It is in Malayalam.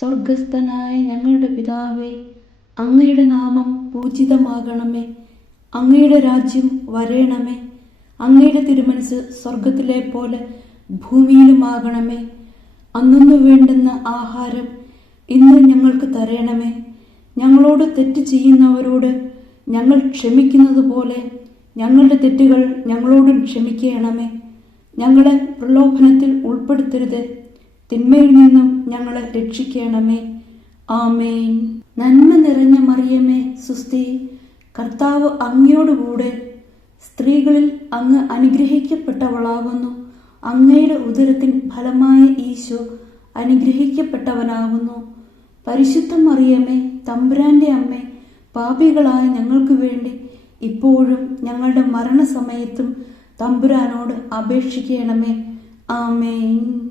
സ്വർഗസ്ഥനായ ഞങ്ങളുടെ പിതാവേ, അങ്ങയുടെ നാമം പൂജിതമാകണമേ. അങ്ങയുടെ രാജ്യം വരേണമേ. അങ്ങയുടെ തിരുമനസ് സ്വർഗത്തിലെ പോലെ ഭൂമിയിലുമാകണമേ. അന്നു വേണ്ടുന്ന ആഹാരം ഇന്ന് ഞങ്ങൾക്ക് തരണമേ. ഞങ്ങളോട് തെറ്റ് ചെയ്യുന്നവരോട് ഞങ്ങൾ ക്ഷമിക്കുന്നത് പോലെ ഞങ്ങളുടെ തെറ്റുകൾ ഞങ്ങളോടും ക്ഷമിക്കണമേ. ഞങ്ങളെ പ്രലോഭനത്തിൽ ഉൾപ്പെടുത്തരുത്, തിന്മയിൽ നിന്നും ഞങ്ങളെ രക്ഷിക്കണമേ. ആമേൻ. നന്മ നിറഞ്ഞ മറിയമേ, സുസ്തി, കർത്താവ് അങ്ങയോടുകൂടെ സ്ത്രീകളിൽ അങ്ങ് അനുഗ്രഹിക്കപ്പെട്ടവളാകുന്നു. അങ്ങയുടെ ഉദരത്തിൻ ഫലമായ ഈശോ അനുഗ്രഹിക്കപ്പെട്ടവനാകുന്നു. പരിശുദ്ധ മറിയമേ, തമ്പുരാന്റെ അമ്മേ, പാപികളായ ഞങ്ങൾക്ക് വേണ്ടി ഇപ്പോഴും ഞങ്ങളുടെ മരണസമയത്തും തമ്പുരാനോട് അപേക്ഷിക്കണമേ. ആമേൻ.